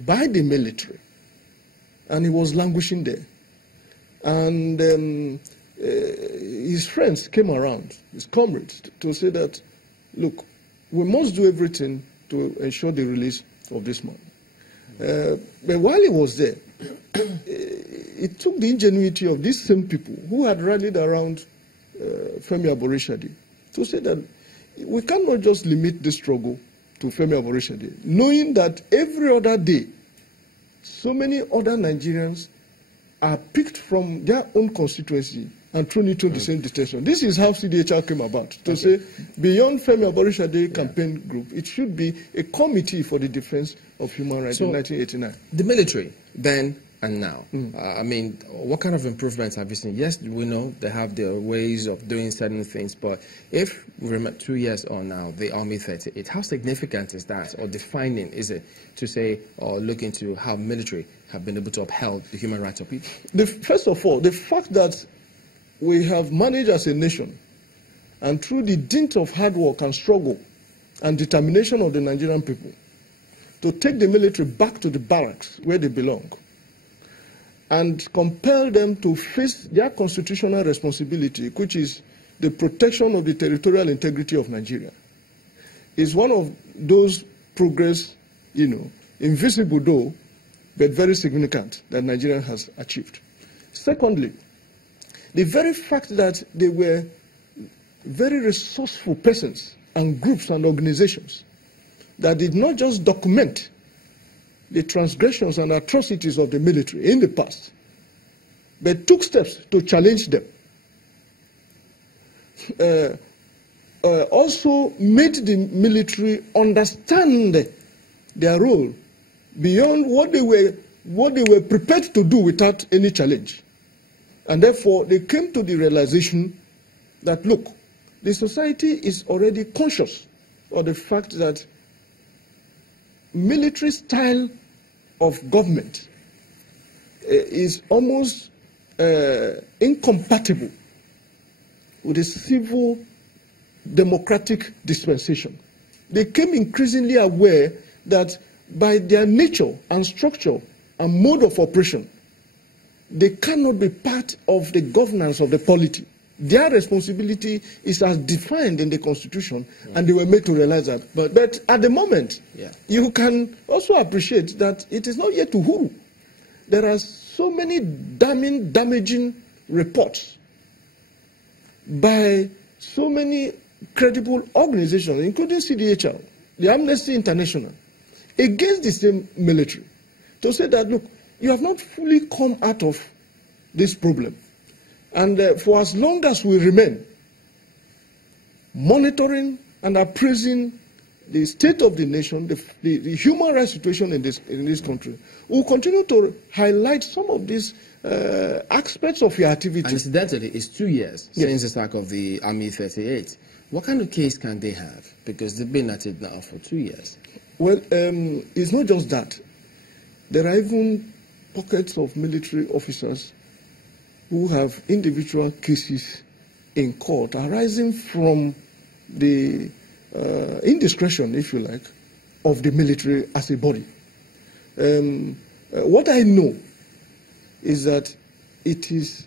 by the military, and he was languishing there. And his friends came around, his comrades, to say that, look, we must do everything to ensure the release of this man. But while he was there, it took the ingenuity of these same people who had rallied around Femi Aborishade to say that we cannot just limit the struggle to Femi Aborishade, knowing that every other day, so many other Nigerians are picked from their own constituency and thrown into the same detention. This is how CDHR came about, to say beyond Femi Aborishade campaign group, it should be a committee for the defense of human rights in 1989. The military, then and now. I mean, what kind of improvements have you seen? Yes, we know they have their ways of doing certain things, but if we remember 2 years on now, the Army 38, how significant is that, or defining is it to say or look into how military have been able to uphold the human rights of people? First of all, the fact that we have managed as a nation, and through the dint of hard work and struggle and determination of the Nigerian people, to take the military back to the barracks where they belong and compel them to face their constitutional responsibility, which is the protection of the territorial integrity of Nigeria, is one of those progress, invisible though, but very significant that Nigeria has achieved. Secondly, the very fact that they were very resourceful persons and groups and organizations that did not just document the transgressions and atrocities of the military in the past, but took steps to challenge them. Also made the military understand their role beyond what they were prepared to do without any challenge. And therefore, they came to the realization that, look, the society is already conscious of the fact that military style of government is almost incompatible with a civil democratic dispensation. They came increasingly aware that by their nature and structure and mode of operation, they cannot be part of the governance of the polity. Their responsibility is as defined in the Constitution, and they were made to realize that. But at the moment, you can also appreciate that it is not yet Uhuru. There are so many damaging reports by so many credible organizations, including CDHR, the Amnesty International, against the same military, to say that, look, you have not fully come out of this problem. And for as long as we remain monitoring and appraising the state of the nation, the human rights situation in this country, we'll continue to highlight some of these aspects of your activity. And incidentally, it's 2 years since the start of the Army 38. What kind of case can they have? Because they've been at it now for 2 years. Well, it's not just that. There are even pockets of military officers who have individual cases in court arising from the indiscretion, if you like, of the military as a body. What I know is that it is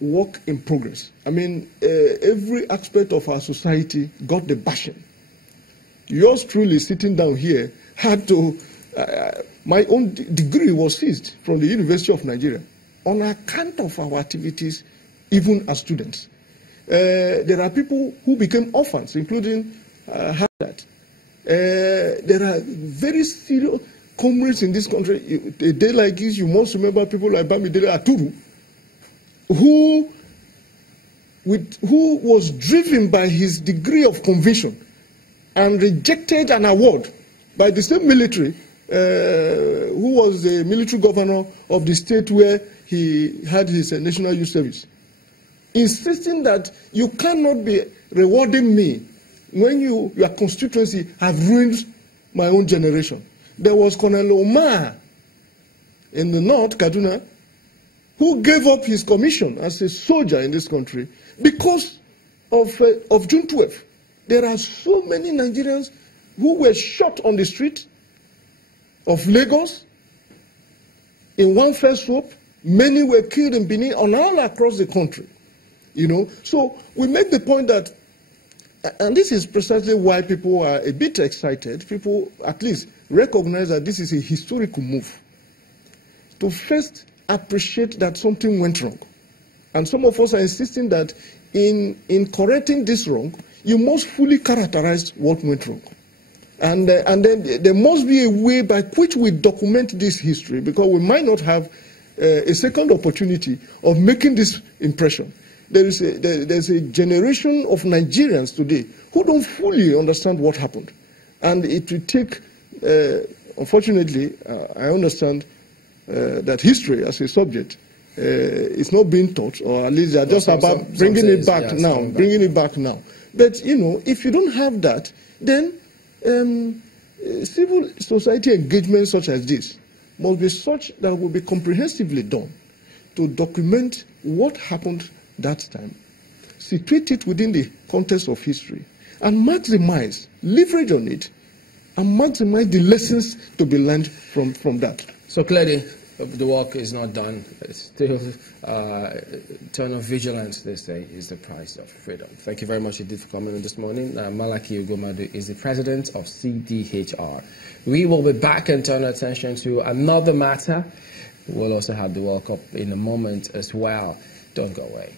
work in progress. I mean, every aspect of our society got the bashing. Yours truly, sitting down here, had to. My own degree was seized from the University of Nigeria on account of our activities, even as students. There are people who became orphans, including Harvard. There are very serious comrades in this country. A day like this, you must remember people like Bamidele Aturu, who was driven by his degree of conviction and rejected an award by the same military, who was the military governor of the state where he had his national youth service, insisting that you cannot be rewarding me when your constituency have ruined my own generation. There was Colonel Omar in the north, Kaduna, who gave up his commission as a soldier in this country because of June 12th. There are so many Nigerians who were shot on the street of Lagos in one fell swoop. Many were killed in Benin and all across the country. You know, so we make the point that, and this is precisely why people are a bit excited. People at least recognize that this is a historical move. To first appreciate that something went wrong. And some of us are insisting that in correcting this wrong, you must fully characterize what went wrong. And then there must be a way by which we document this history, because we might not have a second opportunity of making this impression. There's a generation of Nigerians today who don't fully understand what happened. And it will take, unfortunately, I understand that history as a subject is not being taught, or at least they're just about bringing it back now, bringing it back now. But, you know, if you don't have that, then civil society engagement such as this must be such that will be comprehensively done to document what happened that time, situate it within the context of history, and maximize, leverage on it, and maximize the lessons to be learned from that. So clearly, the work is not done. It's still turn of vigilance, they say, is the price of freedom. Thank you very much indeed for coming in this morning. Malaki Ugwumadu is the president of CDHR. We will be back and turn our attention to another matter. We'll also have the World Cup in a moment as well. Don't go away.